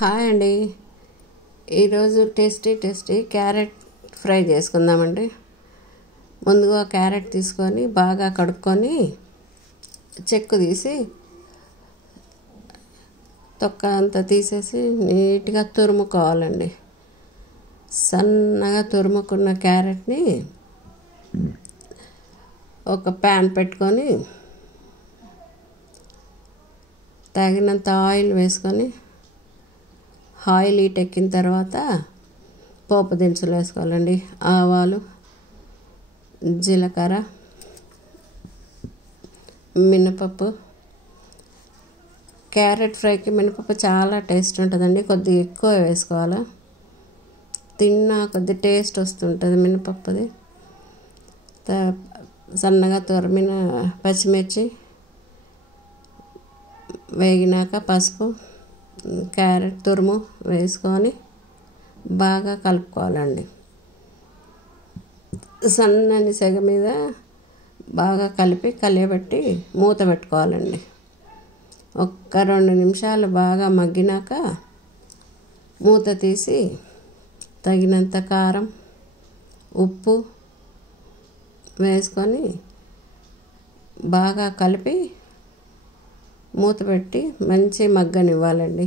Hi అండి. ఈరోజు tasty carrot fry చేసుకుందామండి. ముందుగా క్యారెట్ తీసుకొని బాగా కడుక్కొని చెక్కు తీసి తొక్క అంతా తీసేసి నీట్గా తురుముకోవాలండి. సన్నగా తురుముకున్న క్యారెట్ని ఒక ప్యాన్ పెట్టుకొని తగినంత ఆయిల్ వేసుకొని ఆయిల్ హీట్ ఎక్కిన తర్వాత పోపు దినుసులు వేసుకోవాలండి. ఆవాలు, జీలకర్ర, మినపప్పు. క్యారెట్ ఫ్రైకి మినపప్పు చాలా టేస్ట్ ఉంటుందండి. కొద్దిగా ఎక్కువ వేసుకోవాలి. తిన్నా కొద్ది టేస్ట్ వస్తుంటుంది మినపప్పుది. సన్నగా తురిమిన పచ్చిమిర్చి వేగినాక పసుపు, క్యారెట్ తురుము వేసుకొని బాగా కలుపుకోవాలండి. సన్నని సెగ మీద బాగా కలియబెట్టి మూత పెట్టుకోవాలండి. ఒక్క 2 నిమిషాలు బాగా మగ్గినాక మూత తీసి తగినంత కారం, ఉప్పు వేసుకొని బాగా కలిపి మూత పెట్టి మంచి మగ్గనివ్వాలండి.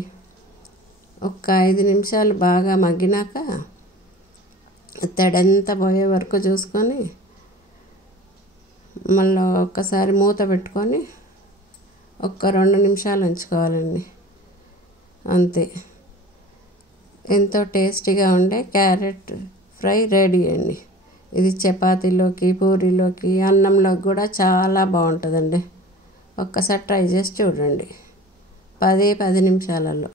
ఒక 5 నిమిషాలు బాగా మగ్గినాక తడంతా పోయే వరకు చూసుకొని మళ్ళీ ఒక్కసారి మూత పెట్టుకొని ఒక్క 2 నిమిషాలు ఉంచుకోవాలండి. అంతే. ఎంతో టేస్టీగా ఉండే క్యారెట్ ఫ్రై రెడీ అండి. ఇది చపాతీలోకి, పూరీలోకి, అన్నంలోకి కూడా చాలా బాగుంటుందండి. ఒక్కసారి ట్రై చేసి చూడండి. 10 నిమిషాలలో.